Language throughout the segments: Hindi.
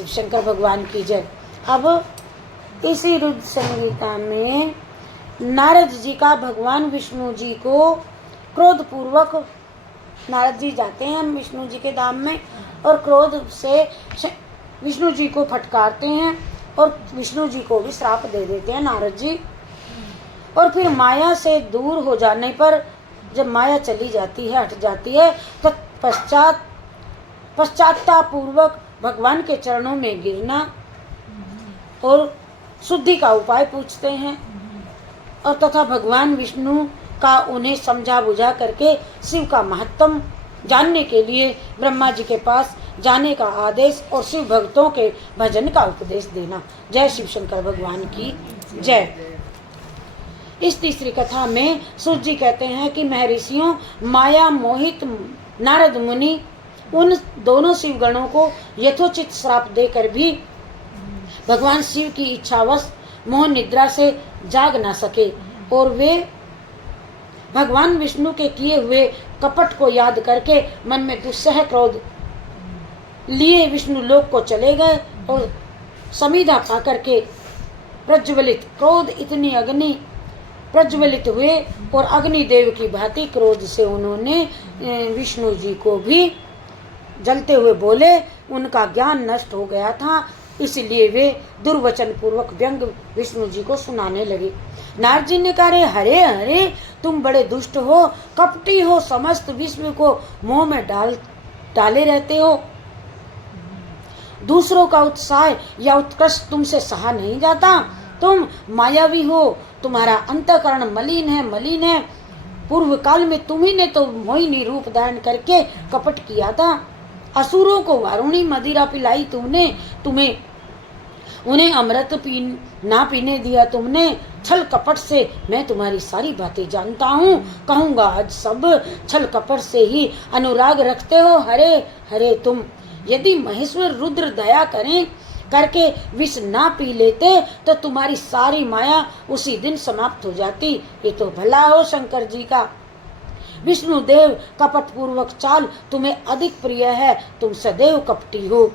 शिव शंकर भगवान की जय। अब इसी रुद्र संगीता में नारद जी का भगवान विष्णु जी को क्रोध पूर्वक, नारद जी जाते हैं विष्णु जी के धाम में और क्रोध से विष्णु जी को फटकारते हैं और विष्णु जी को भी श्राप दे देते हैं नारद जी। और फिर माया से दूर हो जाने पर, जब माया चली जाती है, हट जाती है, तो पश्चातापूर्वक भगवान के चरणों में गिरना और शुद्धि का उपाय पूछते हैं और तथा भगवान विष्णु का उन्हें समझा बुझा करके शिव का महत्व जानने के लिए ब्रह्मा जी के पास जाने का आदेश और शिव भक्तों के भजन का उपदेश देना। जय शिव शंकर भगवान की जय। इस तीसरी कथा में सूर्य जी कहते हैं कि महर्षियों माया मोहित नारद मुनि उन दोनों शिव गणों को यथोचित श्राप देकर भी भगवान शिव की इच्छावश मोह निद्रा से जाग ना सके और वे भगवान विष्णु के किए हुए कपट को याद करके मन में दुस्सह क्रोध लिए विष्णु लोक को चले गए और समीधा पा करके प्रज्वलित क्रोध इतनी अग्नि प्रज्वलित हुए और अग्निदेव की भांति क्रोध से उन्होंने विष्णु जी को भी जलते हुए बोले। उनका ज्ञान नष्ट हो गया था, इसलिए वे दुर्वचन पूर्वक व्यंग विष्णु जी को सुनाने लगे। नारद जी ने कहा, हरे हरे तुम बड़े दुष्ट हो, कपटी हो, समस्त विश्व को मोह में डाले रहते हो। दूसरों का उत्साह या उत्कृष्ट तुमसे सहा नहीं जाता। तुम मायावी हो, तुम्हारा अंतःकरण मलिन है। पूर्व काल में तुम्ही ने तो मोहिनी रूप धारण करके कपट किया था। असुरों को वारुणी मदिरा पिलाई तुमने, उन्हें अमृत ना पीने दिया तुमने। छल कपट से मैं तुम्हारी सारी बातें जानता हूँ। कहूँगा आज सब छल कपट से ही अनुराग रखते हो। हरे हरे तुम यदि महेश्वर रुद्र दया करके विष ना पी लेते तो तुम्हारी सारी माया उसी दिन समाप्त हो जाती। ये तो भला हो शंकर जी का। विष्णु देव कपट पूर्वक चाल तुम्हें अधिक प्रिय है, तुम सदैव कपटी हो।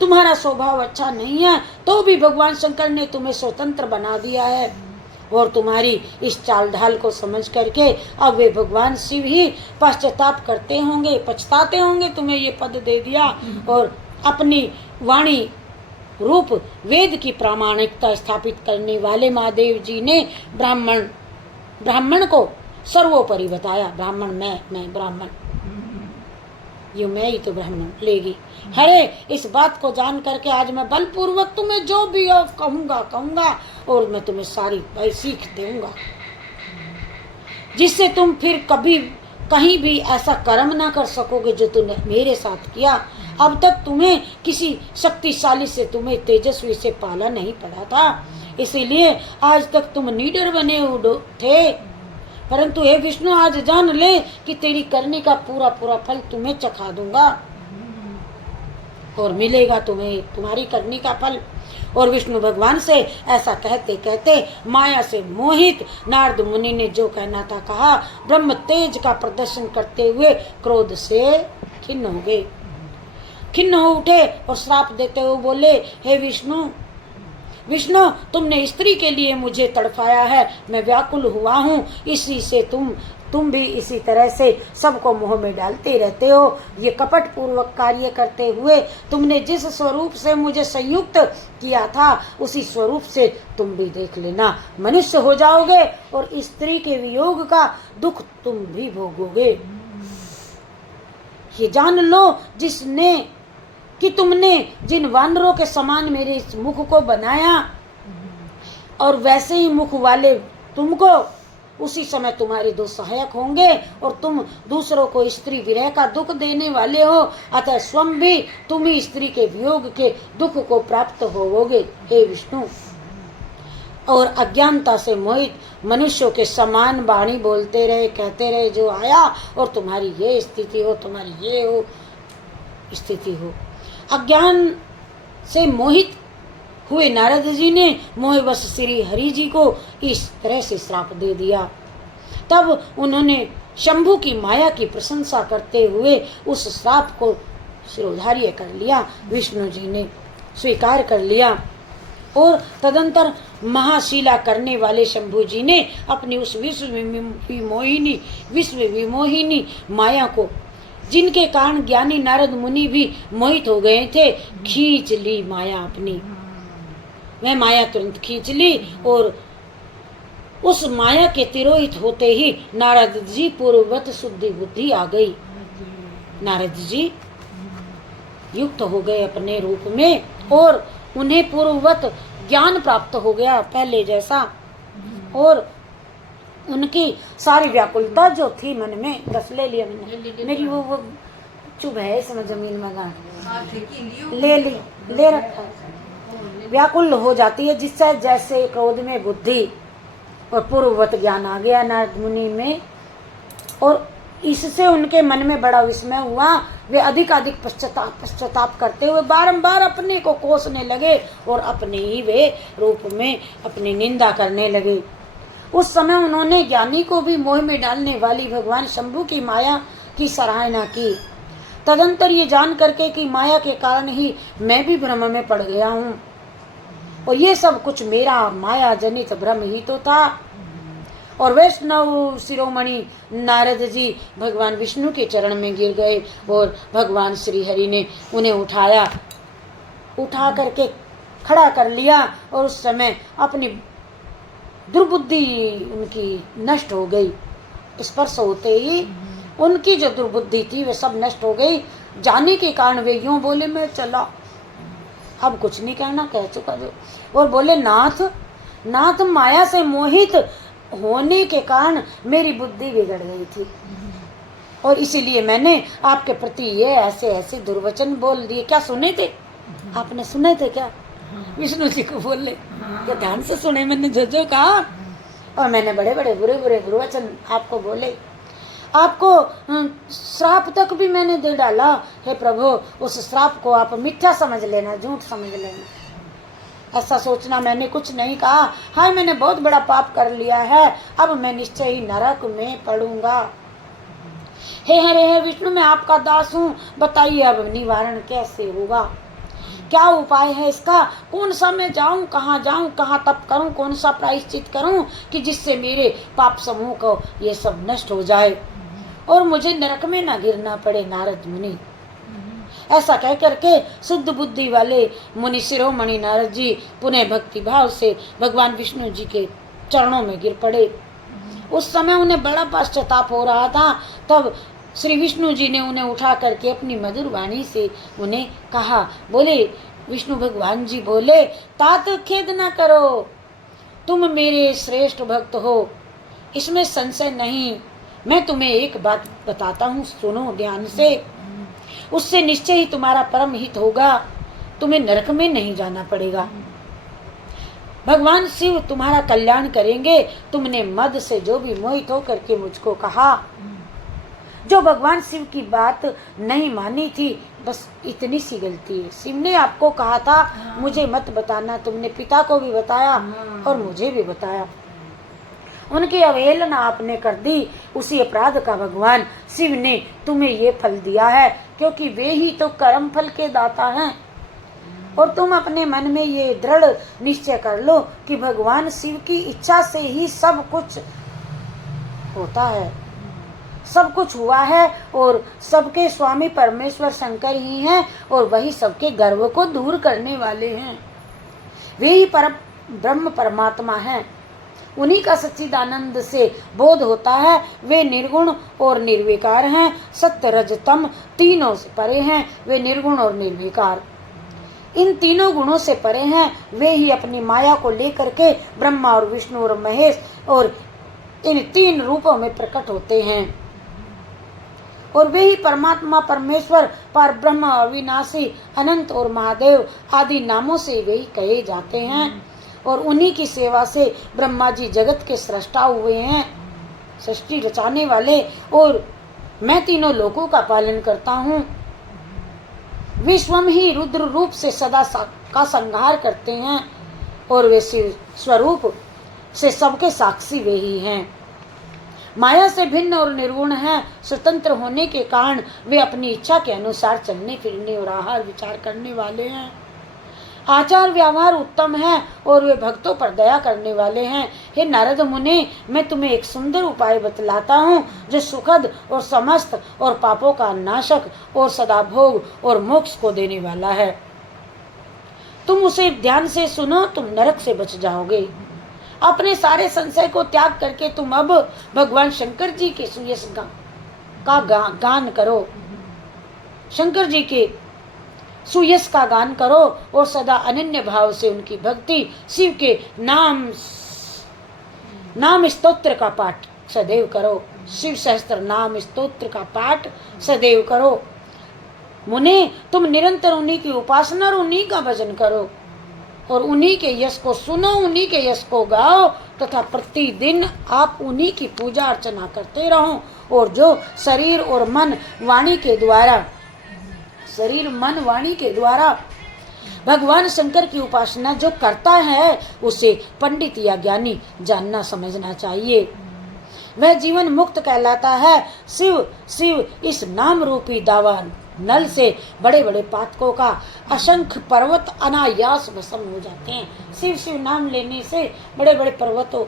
तुम्हारा स्वभाव अच्छा नहीं है तो भी भगवान शंकर ने तुम्हें स्वतंत्र बना दिया है और तुम्हारी इस चाल ढाल को समझ करके अब वे भगवान शिव ही पश्चाताप करते होंगे, पछताते होंगे तुम्हें ये पद दे दिया। और अपनी वाणी रूप वेद की प्रामाणिकता स्थापित करने वाले महादेव जी ने ब्राह्मण को सर्वोपरि बताया। ब्राह्मण मैं ब्राह्मण, ये मैं ही तो ब्राह्मण लेगी। हरे इस बात को जान करके आज मैं बलपूर्वक तुम्हें जो भी हो कहूँगा और मैं तुम्हें सारी सीख दूंगा, जिससे तुम फिर कभी कहीं भी ऐसा कर्म ना कर सकोगे जो तुमने मेरे साथ किया। अब तक तुम्हें किसी शक्तिशाली से, तुम्हें तेजस्वी से पाला नहीं पड़ा था, इसीलिए आज तक तुम निडर बने थे। परंतु हे विष्णु आज जान ले कि तेरी करने का पूरा फल तुम्हें चखा दूंगा और मिलेगा तुम्हें तुम्हारी करने का फल। और विष्णु भगवान से ऐसा कहते कहते माया से मोहित नारद मुनि ने जो कहना था कहा। ब्रह्म तेज का प्रदर्शन करते हुए क्रोध से खिन्न हो उठे और श्राप देते हुए बोले, हे विष्णु तुमने स्त्री के लिए मुझे तड़पाया है, मैं व्याकुल हुआ हूँ। इसी से तुम भी इसी तरह से सबको मोह में डालते रहते हो। ये कपट पूर्वक कार्य करते हुए तुमने जिस स्वरूप से मुझे संयुक्त किया था उसी स्वरूप से तुम भी देख लेना मनुष्य हो जाओगे और स्त्री के वियोग का दुख तुम भी भोगोगे। ये जान लो कि तुमने जिन वानरों के समान मेरे इस मुख को बनाया और वैसे ही मुख वाले तुमको उसी समय तुम्हारे दो सहायक होंगे और तुम दूसरों को स्त्री विरह का दुख देने वाले हो, अतः स्वयं भी तुम ही स्त्री के वियोग के दुख को प्राप्त होवोगे। हे विष्णु, और अज्ञानता से मोहित मनुष्यों के समान वाणी बोलते रहे, कहते रहे जो आया और तुम्हारी ये स्थिति हो, तुम्हारी ये हो स्थिति हो। अज्ञान से मोहित हुए नारद जी ने मोहवश श्री हरि जी को इस तरह से श्राप दे दिया। तब उन्होंने शंभु की माया की प्रशंसा करते हुए उस श्राप को शिरोधार्य कर लिया। विष्णु जी ने स्वीकार कर लिया। और तदंतर महाशीला करने वाले शंभू जी ने अपनी उस विश्व विमोहिनी माया को, जिनके कारण ज्ञानी नारद मुनि भी मोहित हो गए थे, खींच ली माया अपनी। वह माया तुरंत खींच ली और उस माया के तिरोहित होते ही नारद जी पूर्ववत शुद्धि बुद्धि आ गई। नारद जी युक्त हो गए अपने रूप में और उन्हें पूर्ववत ज्ञान प्राप्त हो गया पहले जैसा। और उनकी सारी व्याकुलता जो थी मन में, बस ले लिया मैंने, मेरी वो चुभ है इसमें जमीन में गाड़ ले ली, ले रखा, व्याकुल हो जाती है जिससे जैसे क्रोध में बुद्धि और पूर्ववत ज्ञान आ गया नारद मुनि में। और इससे उनके मन में बड़ा विस्मय हुआ। वे अधिक पश्चाताप करते हुए बारंबार अपने को कोसने लगे और अपने ही वे रूप में अपनी निंदा करने लगे। उस समय उन्होंने ज्ञानी को भी मोह में डालने वाली भगवान शंभु की माया की सराहना की। तदंतर ये जान करके कि माया के कारण ही मैं भी भ्रम में पड़ गया हूँ और ये सब कुछ मेरा माया जनित भ्रम ही तो था। और वैष्णव शिरोमणि नारद जी भगवान विष्णु के चरण में गिर गए और भगवान श्री हरि ने उन्हें उठा करके खड़ा कर लिया। और उस समय अपनी दुर्बुद्धि उनकी नष्ट हो गई। स्पर्श होते ही उनकी जो दुर्बुद्धि थी वे सब नष्ट हो गई। जाने के कारण वे यूं बोले, मैं चला, अब कुछ नहीं करना, कह चुका जो। और बोले, नाथ माया से मोहित होने के कारण मेरी बुद्धि बिगड़ गई थी और इसीलिए मैंने आपके प्रति ये ऐसे दुर्वचन बोल दिए। क्या सुने थे आपने? सुने थे क्या? विष्णु जी को बोले, क्या ध्यान से सुने मैंने जो कहा? और मैंने बड़े बड़े बुरे दुर्वचन आपको बोले, आपको श्राप तक भी मैंने दे डाला। हे प्रभु, उस श्राप को आप मिथ्या समझ लेना, झूठ समझ लेना, ऐसा सोचना मैंने कुछ नहीं कहा। हाय, मैंने बहुत बड़ा पाप कर लिया है, अब मैं निश्चय ही नरक में पड़ूंगा। हे हरे हे विष्णु, मैं आपका दास हूँ, बताइए अब निवारण कैसे होगा? क्या उपाय है इसका? कौन सा मैं जाऊं, कहाँ तप करूं, कौन सा प्रायश्चित करूं कि जिससे मेरे पाप समूह को ये सब नष्ट हो जाए और मुझे नरक में ना गिरना पड़े। नारद मुनि ऐसा कह करके शुद्ध बुद्धि वाले मुनि शिरोमणि नारद जी पुनः भक्ति भाव से भगवान विष्णु जी के चरणों में गिर पड़े। उस समय उन्हें बड़ा पश्चाताप हो रहा था। तब श्री विष्णु जी ने उन्हें उठा करके अपनी मधुर वाणी से उन्हें कहा, बोले विष्णु भगवान जी बोले, तात खेद न करो, तुम मेरे श्रेष्ठ भक्त हो, इसमें संशय नहीं। मैं तुम्हें एक बात बताता हूँ, सुनो ध्यान से, उससे निश्चय ही तुम्हारा परम हित होगा, तुम्हें नरक में नहीं जाना पड़ेगा। भगवान शिव तुम्हारा कल्याण करेंगे। तुमने मद से जो भी मोहित होकर के मुझको कहा, जो भगवान शिव की बात नहीं मानी थी, बस इतनी सी गलती है। शिव ने आपको कहा था मुझे मत बताना, तुमने पिता को भी बताया और मुझे भी बताया, उनकी अवहेलना आपने कर दी। उसी अपराध का भगवान शिव ने तुम्हें ये फल दिया है, क्योंकि वे ही तो कर्म फल के दाता हैं। और तुम अपने मन में ये दृढ़ निश्चय कर लो कि भगवान शिव की इच्छा से ही सब कुछ होता है, सब कुछ हुआ है और सबके स्वामी परमेश्वर शंकर ही हैं और वही सबके गर्व को दूर करने वाले हैं। वे ही ब्रह्म परमात्मा हैं, उन्हीं का सच्चिदानंद से बोध होता है। वे निर्गुण और निर्विकार हैं, सत्य रज तम तीनों से परे हैं। वे निर्गुण और निर्विकार इन तीनों गुणों से परे हैं। वे ही अपनी माया को लेकर के ब्रह्मा और विष्णु और महेश और इन तीन रूपों में प्रकट होते हैं। और वे ही परमात्मा परमेश्वर पर ब्रह्म अविनाशी अनंत और महादेव आदि नामों से वे ही कहे जाते हैं। और उन्हीं की सेवा से ब्रह्मा जी जगत के सृष्टा हुए हैं, सृष्टि रचाने वाले। और मैं तीनों लोकों का पालन करता हूँ। विश्वम ही रुद्र रूप से सदा का संहार करते हैं और वे शिव स्वरूप से सबके साक्षी वे ही हैं। माया से भिन्न और निर्गुण हैं। स्वतंत्र होने के कारण वे अपनी इच्छा के अनुसार चलने फिरने और आहार विचार करने वाले हैं। आचार व्यवहार उत्तम है और वे भक्तों पर दया करने वाले हैं। हे नारद मुनि, मैं तुम्हें एक सुंदर उपाय बतलाता हूँ जो सुखद और समस्त और पापों का नाशक और सदा भोग और मोक्ष को देने वाला है। तुम उसे ध्यान से सुनो, तुम नरक से बच जाओगे। अपने सारे संशय को त्याग करके तुम अब भगवान शंकर जी के सुयश का गान करो, शंकर जी के सुयश का गान करो और सदा अनन्य भाव से उनकी भक्ति, शिव के नाम स्तोत्र का पाठ सदैव करो। शिव सहस्त्र नाम स्तोत्र का पाठ सदैव करो। मुने, तुम निरंतर उन्हीं की उपासना और उन्हीं का भजन करो और उन्हीं के यश को सुनो, उन्हीं के यश को गाओ तथा प्रतिदिन आप उन्हीं की पूजा अर्चना करते रहो। और जो शरीर और मन वाणी के द्वारा भगवान शंकर की उपासना जो करता है उसे पंडित या ज्ञानी जानना समझना चाहिए, वह जीवन मुक्त कहलाता है। शिव शिव इस नाम रूपी दावा नल से बड़े बड़े पातकों का असंख्य पर्वत अनायास भस्म हो जाते हैं। शिव शिव नाम लेने से बड़े बड़े पर्वतों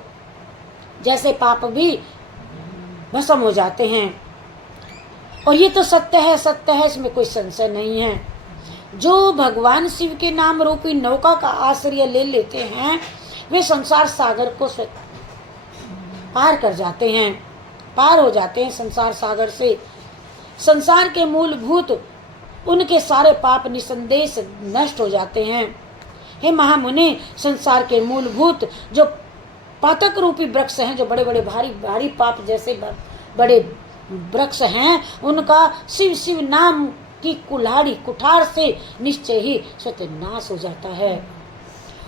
जैसे पाप भी भस्म हो जाते हैं। और ये तो सत्य है, इसमें कोई संशय नहीं है। जो भगवान शिव के नाम रूपी नौका का आश्रय ले लेते हैं वे संसार सागर को पार कर जाते हैं, पार हो जाते हैं संसार सागर से। संसार के मूलभूत उनके सारे पाप निसंदेह नष्ट हो जाते हैं। हे महामुनि, संसार के मूलभूत जो पातक रूपी वृक्ष हैं, जो बड़े बड़े भारी पाप जैसे बड़े वृक्ष हैं, उनका शिव शिव नाम की कुठार से निश्चय ही स्वतः नाश हो जाता है।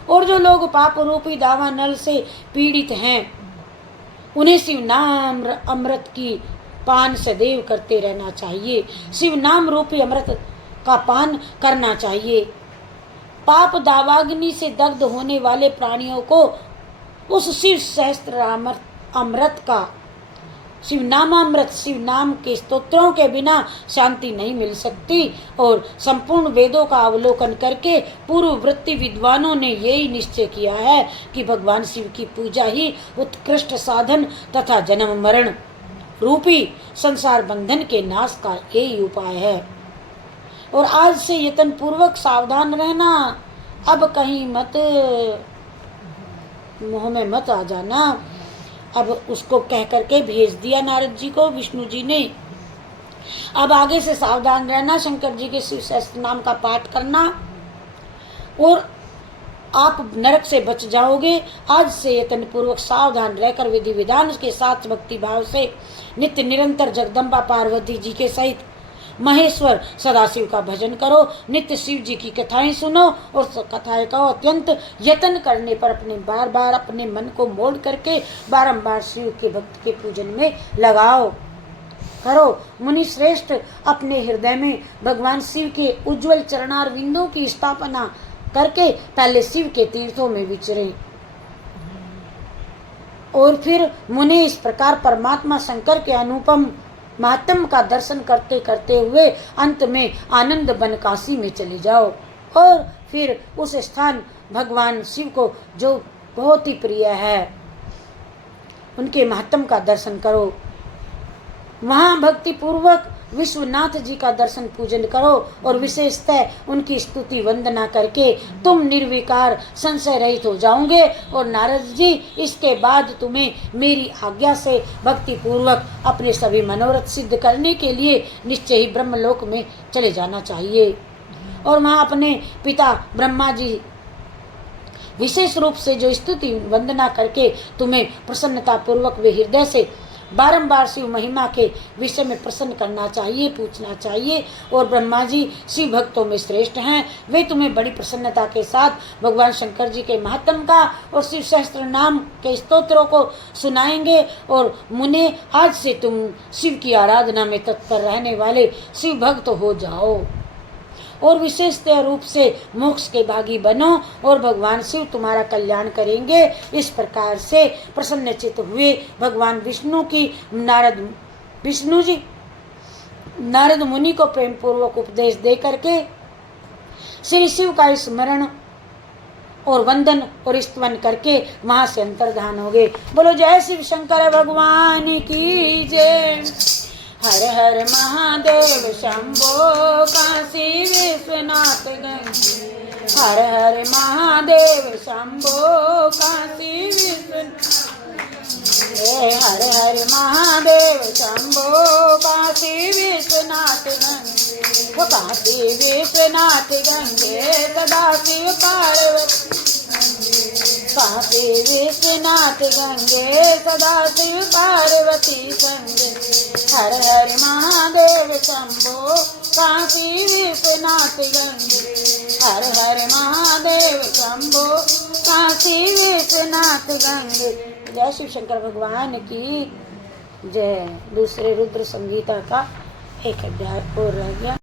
और जो लोग पाप रूपी दावा नल से पीड़ित हैं उन्हें शिव नाम अमृत की पान सदैव करते रहना चाहिए। शिव नाम रूपी अमृत का पान करना चाहिए। पाप दावाग्नि से दग्ध होने वाले प्राणियों को उस शिव सहस्त्र अमृत का शिव नाम के स्तोत्रों के बिना शांति नहीं मिल सकती। और संपूर्ण वेदों का अवलोकन करके पूर्व वृत्ति विद्वानों ने यही निश्चय किया है कि भगवान शिव की पूजा ही उत्कृष्ट साधन तथा जन्म मरण रूपी संसार बंधन के नाश का यही उपाय है। और आज से यत्न पूर्वक सावधान रहना, अब कहीं मत मुँह में मत आ जाना। अब उसको कह करके भेज दिया नारद जी को विष्णु जी ने। अब आगे से सावधान रहना, शंकर जी के शिव सहस्त्र नाम का पाठ करना और आप नरक से बच जाओगे। आज से यत्न पूर्वक सावधान रहकर विधि विधान के साथ भक्ति भाव से नित्य निरंतर जगदम्बा पार्वती जी के सहित महेश्वर सदाशिव का भजन करो। नित्य शिव जी की कथाएं सुनो और कथाएं का अत्यंत यत्न करने पर अपने बार बार अपने मन को मोड़ करके बारंबार शिव के भक्त के पूजन में लगाओ करो। मुनि श्रेष्ठ अपने हृदय में भगवान शिव के उज्जवल चरणार विंदों की स्थापना करके पहले शिव के तीर्थों में विचरे और फिर मुनि इस प्रकार परमात्मा शंकर के अनुपम महात्म का दर्शन करते करते हुए अंत में आनंद बन काशी में चले जाओ। और फिर उस स्थान भगवान शिव को जो बहुत ही प्रिय है उनके महात्म का दर्शन करो। वहाँ भक्ति पूर्वक विश्वनाथ जी का दर्शन पूजन करो और विशेषतः उनकी स्तुति वंदना करके तुम निर्विकार संशय रहित हो जाओगे। और नारद जी, इसके बाद तुम्हें मेरी आज्ञा से भक्ति पूर्वक अपने सभी मनोरथ सिद्ध करने के लिए निश्चय ही ब्रह्मलोक में चले जाना चाहिए। और वहाँ अपने पिता ब्रह्मा जी विशेष रूप से जो स्तुति वंदना करके तुम्हें प्रसन्नता पूर्वक वे हृदय से बारंबार शिव महिमा के विषय में प्रसन्न करना चाहिए, पूछना चाहिए। और ब्रह्मा जी शिव भक्तों में श्रेष्ठ हैं, वे तुम्हें बड़ी प्रसन्नता के साथ भगवान शंकर जी के महात्म का और शिव सहस्त्र नाम के स्तोत्रों को सुनाएंगे। और मुने, आज से तुम शिव की आराधना में तत्पर रहने वाले शिव भक्त हो जाओ और विशेषतः रूप से मोक्ष के भागी बनो और भगवान शिव तुम्हारा कल्याण करेंगे। इस प्रकार से प्रसन्नचित्त हुए भगवान विष्णु जी नारद मुनि को प्रेम पूर्वक उपदेश दे करके श्री शिव का स्मरण और वंदन और स्तवन करके वहां से अंतर्धान हो गए। बोलो जय शिव शंकर भगवान की जय। हर हर महादेव शंभो काशी विश्वनाथ गंगे। हर हर महादेव शंभो काशी विश्वनाथ। हर हर महादेव शंभो काशी विश्वनाथ गंगे। वो काशी विश्वनाथ गंगे सदाशिव पार्वती। काशी विश्वनाथ गंगे सदाशिव पार्वती संगे। हर हर महादेव शंभो काशी विश्वनाथ गंगे। हर हर महादेव शंभो काशी विश्वनाथ गंगे। जय शिव शंकर भगवान की जय। दूसरे रुद्र संगीता का एक अध्याय और रह गया।